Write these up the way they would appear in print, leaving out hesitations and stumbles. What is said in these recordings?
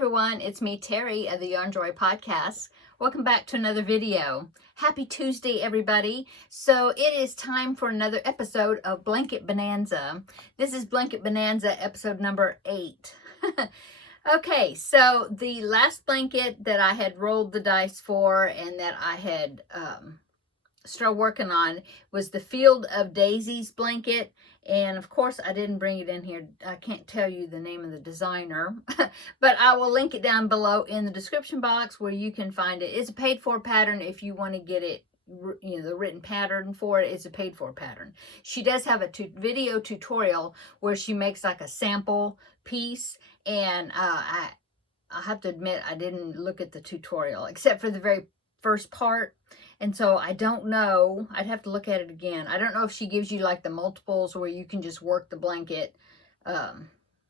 everyone, it's me, Terri of the Yarn Joy Podcast. Welcome back to another video. Happy Tuesday, everybody. So it is time for another episode of Blanket Bonanza. This is Blanket Bonanza episode number 8. Okay, so the last blanket that I had rolled the dice for and that I had started working on was the Field of Daisies blanket. And of course, I didn't bring it in here. I can't tell you the name of the designer, but I will link it down below in the description box where you can find it. It's a paid for pattern if you want to get it, you know, the written pattern for it. It's a paid for pattern. She does have a video tutorial where she makes like a sample piece, and I have to admit I didn't look at the tutorial except for the very first part. And so I don't know, I'd have to look at it again. I don't know if she gives you like the multiples where you can just work the blanket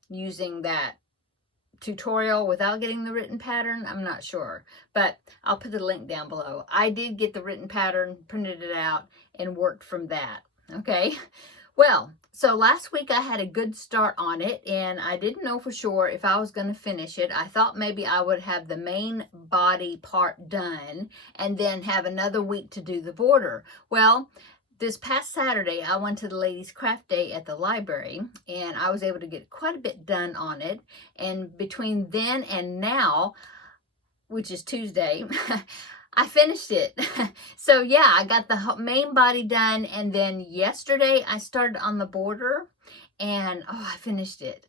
using that tutorial without getting the written pattern. I'm not sure, but I'll put the link down below. I did get the written pattern, printed it out, and worked from that. Okay. Well, so last week I had a good start on it, and I didn't know for sure if I was going to finish it. I thought maybe I would have the main body part done and then have another week to do the border. Well, this past Saturday, I went to the Ladies' Craft Day at the library, and I was able to get quite a bit done on it. And between then and now, which is Tuesday, I finished it. So yeah, I got the main body done, and then yesterday I started on the border, and I finished it.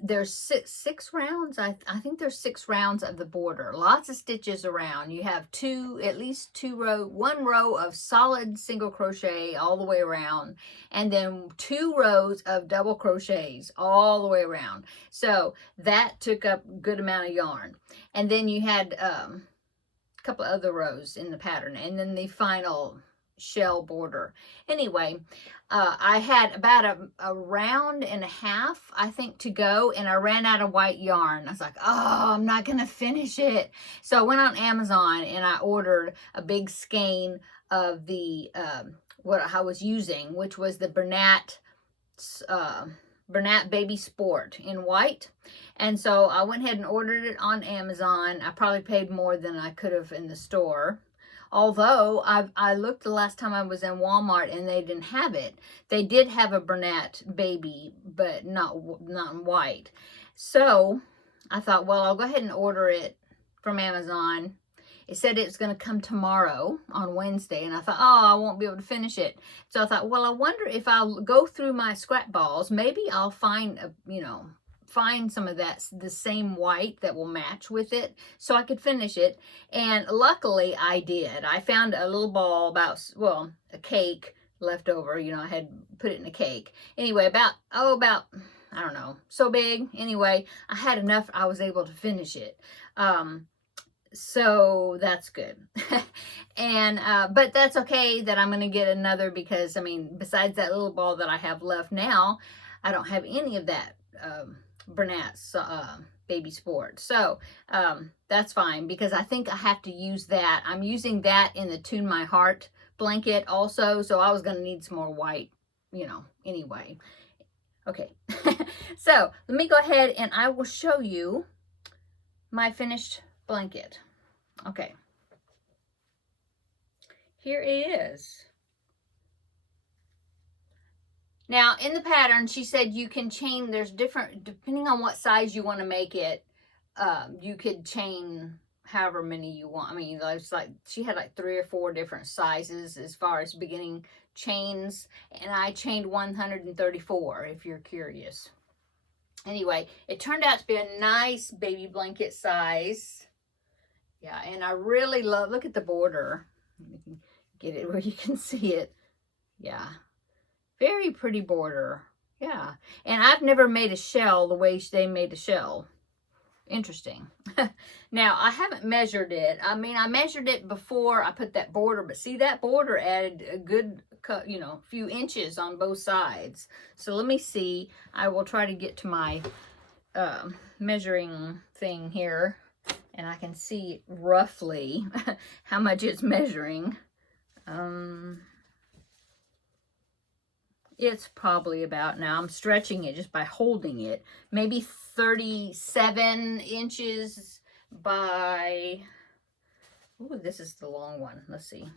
There's six rounds. I think there's 6 rounds of the border. Lots of stitches around. You have at least one row of solid single crochet all the way around, and then 2 rows of double crochets all the way around. So that took up a good amount of yarn. And then you had couple other rows in the pattern, and then the final shell border. Anyway, I had about a round and a half, I think, to go, and I ran out of white yarn. I was like, oh, I'm not gonna finish it. So I went on Amazon and I ordered a big skein of the what I was using, which was the Bernat Baby Sport in white. And so I went ahead and ordered it on Amazon. I probably paid more than I could have in the store. Although I looked the last time I was in Walmart and they didn't have it. They did have a Bernat Baby, but not in white. So I thought, well, I'll go ahead and order it from Amazon. It said it was going to come tomorrow on Wednesday, and I thought, oh, I won't be able to finish it. So I thought, well, I wonder if I'll go through my scrap balls. Maybe I'll find some of the same white that will match with it so I could finish it. And luckily I did. I found a little ball a cake left over. You know, I had put it in a cake. Anyway, about, I don't know, so big. Anyway, I had enough. I was able to finish it. So that's good. And but that's okay that I'm going to get another, because I mean, besides that little ball that I have left now, I don't have any of that Bernat's Baby Sport. So that's fine, because I think I have to use that. I'm using that in the Tune My Heart blanket also, so I was going to need some more white, anyway. Okay. So let me go ahead and I will show you my finished blanket. Okay, here it is. Now in the pattern, she said you can chain, there's different, depending on what size you want to make it, you could chain however many you want. I mean, it's like she had like 3 or 4 different sizes as far as beginning chains, and I chained 134 if you're curious. Anyway, it turned out to be a nice baby blanket size. Yeah, and I really love, look at the border. You can get it where you can see it. Yeah, very pretty border. Yeah, and I've never made a shell the way they made a shell. Interesting. Now, I haven't measured it. I mean, I measured it before I put that border, but see, that border added a good, few inches on both sides. So let me see. I will try to get to my measuring thing here, and I can see roughly how much it's measuring. It's probably about, now I'm stretching it just by holding it, maybe 37 inches by, ooh, this is the long one. Let's see.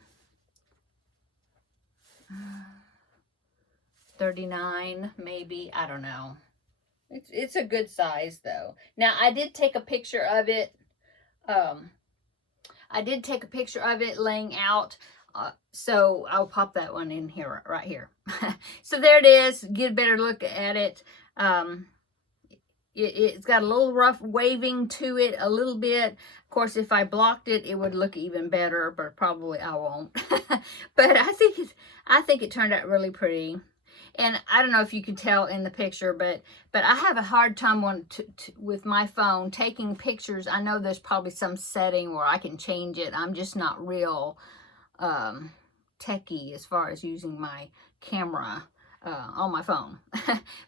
39 maybe, I don't know. It's a good size though. Now I did take a picture of it. I did take a picture of it laying out. So I'll pop that one in here, right here. So there it is. Get a better look at it. It's got a little rough waving to it a little bit. Of course, if I blocked it, it would look even better, but probably I won't. But I think it turned out really pretty. And I don't know if you can tell in the picture, but I have a hard time with my phone taking pictures. I know there's probably some setting where I can change it. I'm just not real techie as far as using my camera on my phone.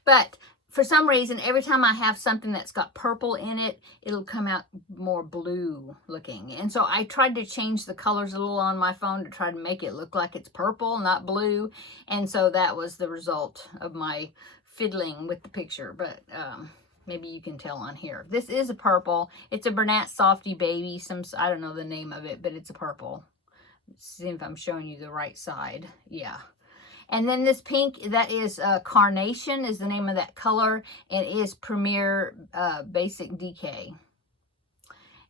But for some reason, every time I have something that's got purple in it, it'll come out more blue looking. And so I tried to change the colors a little on my phone to try to make it look like it's purple, not blue. And so that was the result of my fiddling with the picture. But maybe you can tell on here. This is a purple. It's a Bernat Softy Baby. I don't know the name of it, but it's a purple. Let's see if I'm showing you the right side. Yeah. And then this pink, that is Carnation is the name of that color. And it is Premier Basic DK.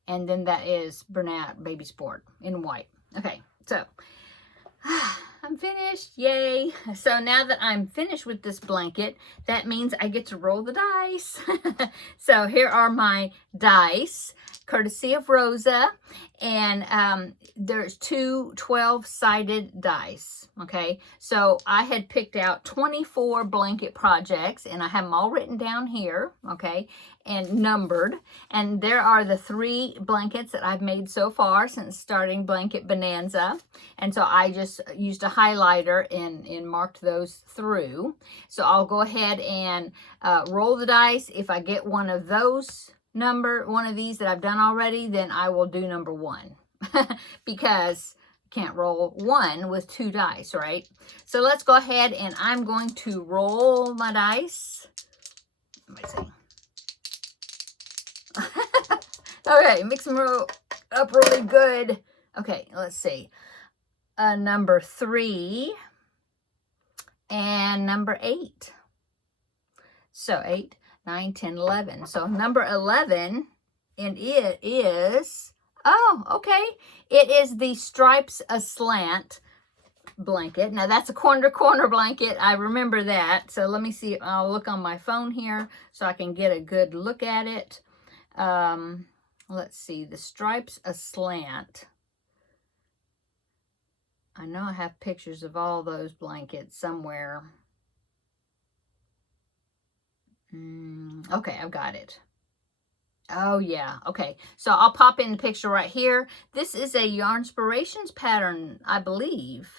And then that is Bernat Baby Sport in white. Okay, so I'm finished. Yay. So now that I'm finished with this blanket, that means I get to roll the dice. So here are my dice, courtesy of Rosa. And there's two 12-sided dice. Okay, so I had picked out 24 blanket projects, and I have them all written down here, okay, and numbered. And there are the 3 blankets that I've made so far since starting Blanket Bonanza. And so I just used a highlighter and marked those through. So I'll go ahead and roll the dice. If I get one of these that I've done already, then I will do number 1 because can't roll 1 with 2 dice, right? So let's go ahead and I'm going to roll my dice. Let me see. Okay, mix them up really good. Okay, let's see. Number 3 and number 8. So 8, 9, 10, 11. So number 11, and it is, oh, okay. It is the Stripes Aslant blanket. Now that's a corner blanket. I remember that. So let me see. I'll look on my phone here so I can get a good look at it. Let's see. The Stripes Aslant. I know I have pictures of all those blankets somewhere. Okay, I've got it. Oh, yeah. Okay, so I'll pop in the picture right here. This is a Yarnspirations pattern, I believe.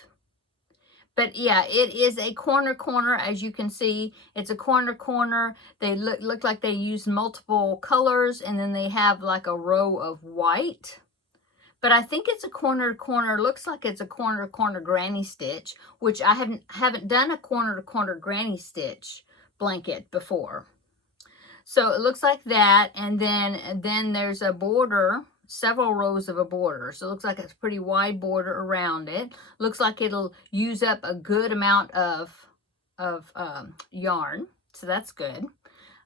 But yeah, it is a corner, as you can see. It's a corner. They look like they use multiple colors, and then they have like a row of white. But I think it's a corner. Looks like it's a corner granny stitch, which I haven't done a corner granny stitch blanket before. So it looks like that, and then there's a border, several rows of a border. So it looks like it's a pretty wide border around it. Looks like it'll use up a good amount of yarn. So that's good.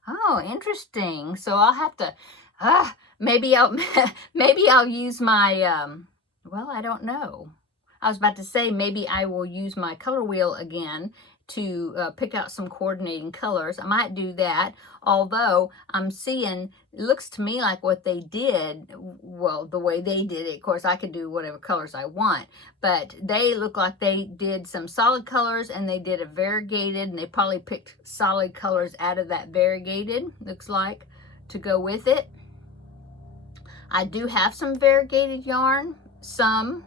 Oh, interesting. So I'll have to, maybe I'll use my, well, I don't know. I was about to say maybe I will use my color wheel again to pick out some coordinating colors. I might do that, although I'm seeing, it looks to me like what they did, well, the way they did it, of course, I could do whatever colors I want, but they look like they did some solid colors and they did a variegated, and they probably picked solid colors out of that variegated, looks like, to go with it. I do have some variegated yarn, some,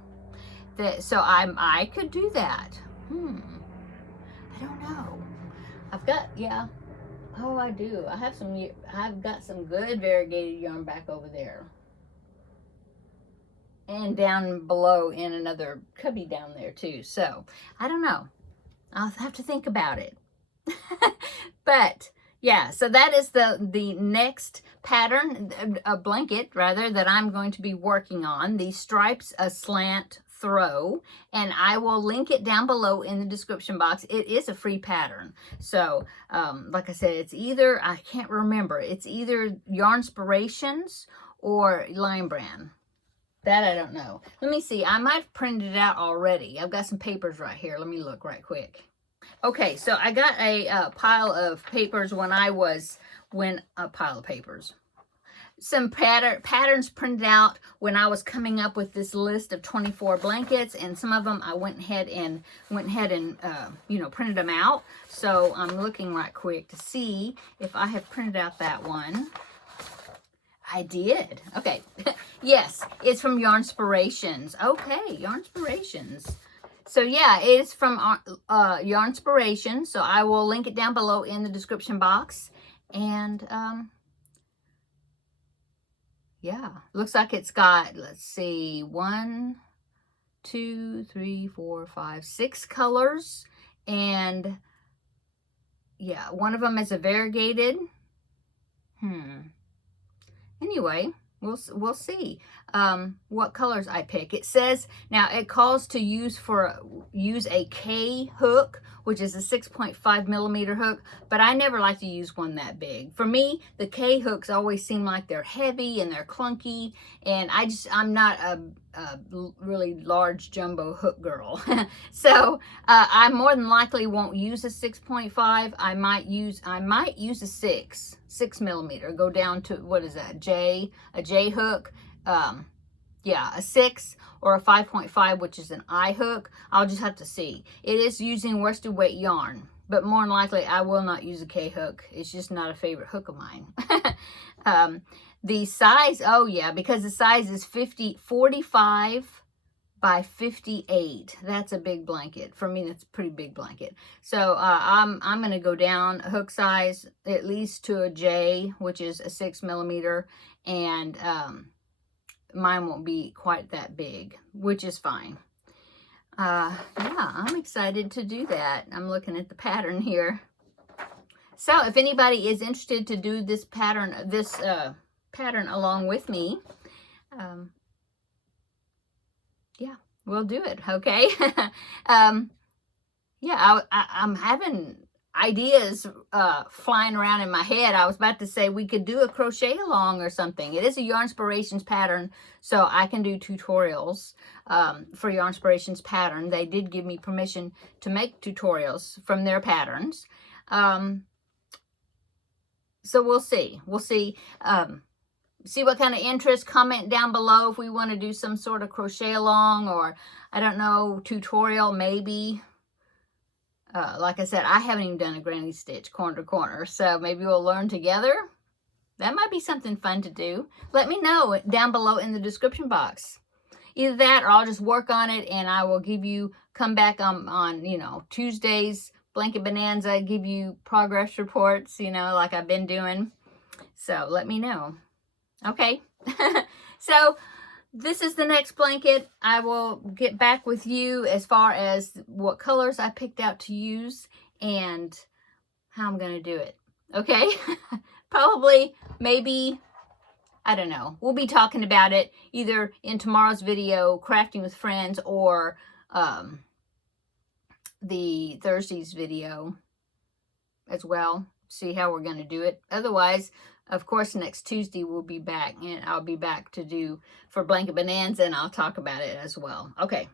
so I could do that. I don't know. I've got, yeah. Oh, I do. I've got some good variegated yarn back over there. And down below in another cubby down there too. So, I don't know. I'll have to think about it. But yeah, so that is the next pattern, a blanket rather, that I'm going to be working on, the Stripes Aslant Throw, and I will link it down below in the description box. It is a free pattern. So like I said, it's either, I can't remember, it's either Yarnspirations or Lion Brand. That I don't know. Let me see. I might have printed it out already. I've got some papers right here. Let me look right quick. Okay, so I got a pile of papers a pile of papers. Some patterns printed out when I was coming up with this list of 24 blankets, and some of them I went ahead and printed them out. So I'm looking right quick to see if I have printed out that one. I did. Okay. Yes, it's from Yarnspirations. Okay, Yarnspirations. So yeah, it is from Yarnspirations. So I will link it down below in the description box. And yeah, looks like it's got, let's see, 1, 2, 3, 4, 5, 6 colors. And yeah, one of them is a variegated. Anyway, we'll see what colors I pick. It says, now it calls to use a K hook, which is a 6.5 millimeter hook, but I never like to use one that big. For me, the K hooks always seem like they're heavy and they're clunky, and I'm not a really large jumbo hook girl. So I more than likely won't use a 6.5. I might use a 6 millimeter, go down to, what is that, a J hook. Yeah, a 6 or a 5.5, which is an I hook. I'll just have to see. It is using worsted weight yarn, but more than likely I will not use a K hook. It's just not a favorite hook of mine. The size, oh yeah, because the size is 45 by 58. That's a big blanket. For me, that's a pretty big blanket. So I'm going to go down a hook size at least to a J, which is a 6 millimeter, and mine won't be quite that big, which is fine. Yeah, I'm excited to do that. I'm looking at the pattern here. So if anybody is interested to do this pattern, pattern along with me, yeah, we'll do it. Okay. Yeah, I'm having ideas flying around in my head. I was about to say we could do a crochet along or something. It is a Yarnspirations pattern, so I can do tutorials for Yarnspirations pattern. They did give me permission to make tutorials from their patterns. So we'll see. We'll see. See what kind of interest. Comment down below if we want to do some sort of crochet along, or I don't know, tutorial maybe. Like I said, I haven't even done a granny stitch corner to corner, so maybe we'll learn together. That might be something fun to do. Let me know down below in the description box. Either that, or I'll just work on it and I will come back on Tuesdays, Blanket Bonanza, give you progress reports, like I've been doing. So let me know. Okay. So this is the next blanket. I will get back with you as far as what colors I picked out to use and how I'm going to do it. Okay? Probably, maybe, I don't know. We'll be talking about it either in tomorrow's video, Crafting with Friends, or the Thursday's video as well. See how we're going to do it. Otherwise, of course, next Tuesday we'll be back, and I'll be back to do for Blanket Bonanza, and I'll talk about it as well. Okay,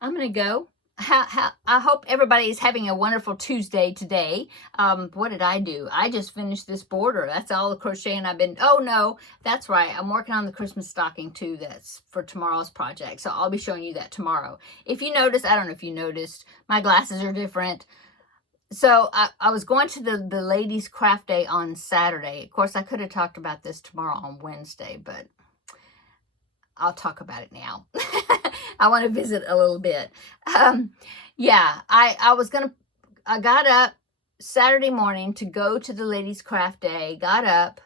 I'm going to go. I hope everybody is having a wonderful Tuesday today. What did I do? I just finished this border. That's all the crocheting I've been... Oh, no, that's right. I'm working on the Christmas stocking, too. That's for tomorrow's project, so I'll be showing you that tomorrow. If you notice, I don't know if you noticed, my glasses are different. So I was going to the ladies' craft day on Saturday. Of course, I could have talked about this tomorrow on Wednesday, but I'll talk about it now. I want to visit a little bit. Yeah, I got up Saturday morning to go to the ladies' craft day. Got up,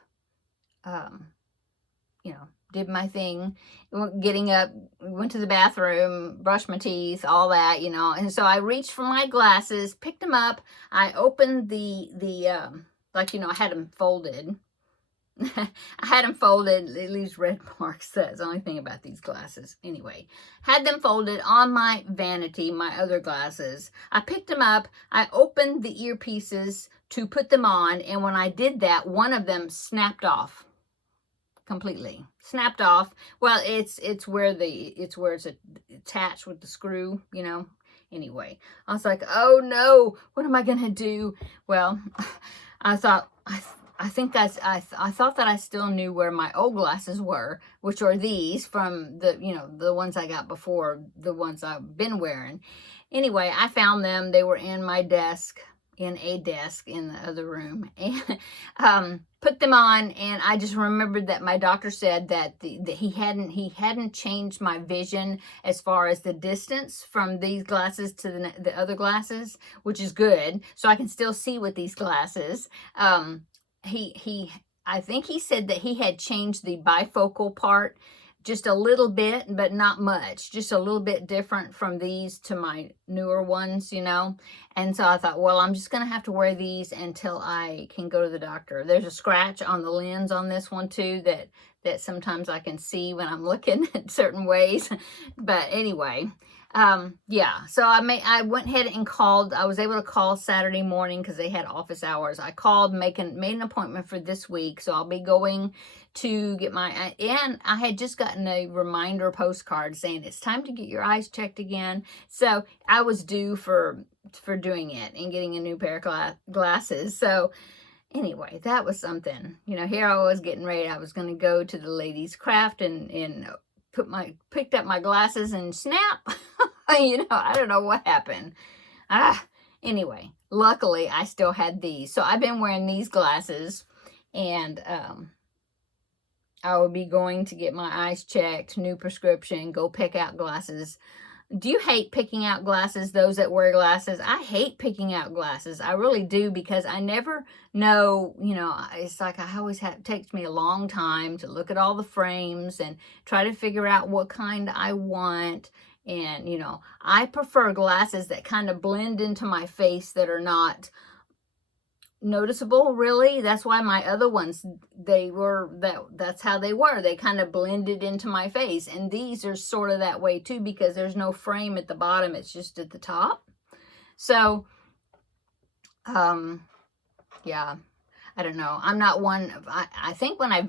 did my thing, getting up, went to the bathroom, brushed my teeth, all that, you know. And so I reached for my glasses, picked them up. I opened like, you know, I had them folded. I had them folded. It leaves red marks. That's the only thing about these glasses. Anyway, had them folded on my vanity, my other glasses. I picked them up. I opened the earpieces to put them on. And when I did that, one of them snapped off completely. Snapped off. Well, it's where it's attached with the screw, you know. Anyway, I was like, oh no, what am I going to do? Well, I thought, I thought that I still knew where my old glasses were, which are these from the, you know, the ones I got before, the ones I've been wearing. Anyway, I found them. They were in my desk, in a desk in the other room, and put them on. And I just remembered that my doctor said that he hadn't changed my vision as far as the distance from these glasses to the other glasses, which is good. So I can still see with these glasses. I think he said that he had changed the bifocal part just a little bit, but not much, just a little bit different from these to my newer ones, you know. And so I thought, well, I'm just going to have to wear these until I can go to the doctor. There's a scratch on the lens on this one too that sometimes I can see when I'm looking at certain ways. But anyway, yeah, so I went ahead and called. I was able to call Saturday morning because they had office hours. I called, made an appointment for this week. So I'll be going to get and I had just gotten a reminder postcard saying it's time to get your eyes checked again. So I was due for doing it and getting a new pair of glasses. So anyway, that was something. You know, here I was getting ready. I was going to go to the ladies' craft and picked up my glasses and snap. You know, I don't know what happened. Anyway, luckily I still had these. So I've been wearing these glasses, and I will be going to get my eyes checked, new prescription, go pick out glasses. Do you hate picking out glasses, those that wear glasses? I hate picking out glasses. I really do, because I never know, you know, it's like it takes me a long time to look at all the frames and try to figure out what kind I want. And, you know, I prefer glasses that kind of blend into my face, that are not noticeable, really. That's why my other ones, that's how they were. They kind of blended into my face, and these are sort of that way too, because there's no frame at the bottom, it's just at the top. So yeah, I don't know. I'm not one of, I think when I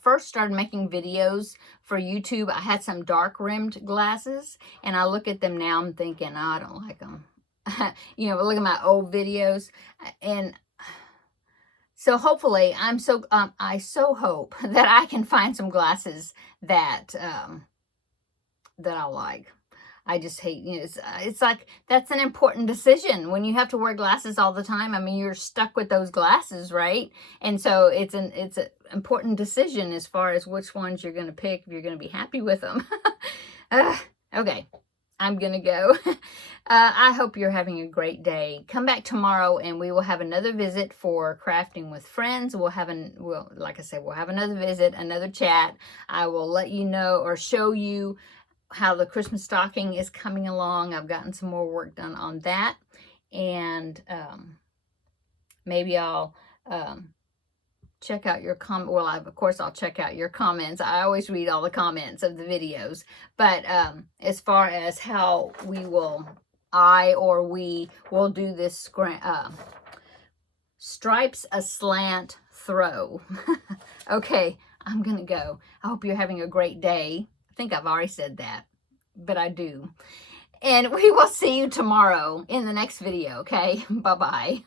first started making videos for YouTube, I had some dark rimmed glasses, and I look at them now, I'm thinking, oh, I don't like them. You know, look at my old videos. And so hopefully I so hope that I can find some glasses that I'll like. I just hate, you know, it's like, that's an important decision when you have to wear glasses all the time. I mean, you're stuck with those glasses, right? And so it's an important decision as far as which ones you're going to pick, if you're going to be happy with them. Okay, I'm going to go. I hope you're having a great day. Come back tomorrow and we will have another visit for Crafting with Friends. Like I said, we'll have another visit, another chat. I will let you know or show you how the Christmas stocking is coming along. I've gotten some more work done on that. And maybe I'll check out your comment. Well, of course, I'll check out your comments. I always read all the comments of the videos. But as far as how we will do this stripes aslant throw. Okay, I'm going to go. I hope you're having a great day. I think I've already said that, but I do. And we will see you tomorrow in the next video, okay? Bye-bye.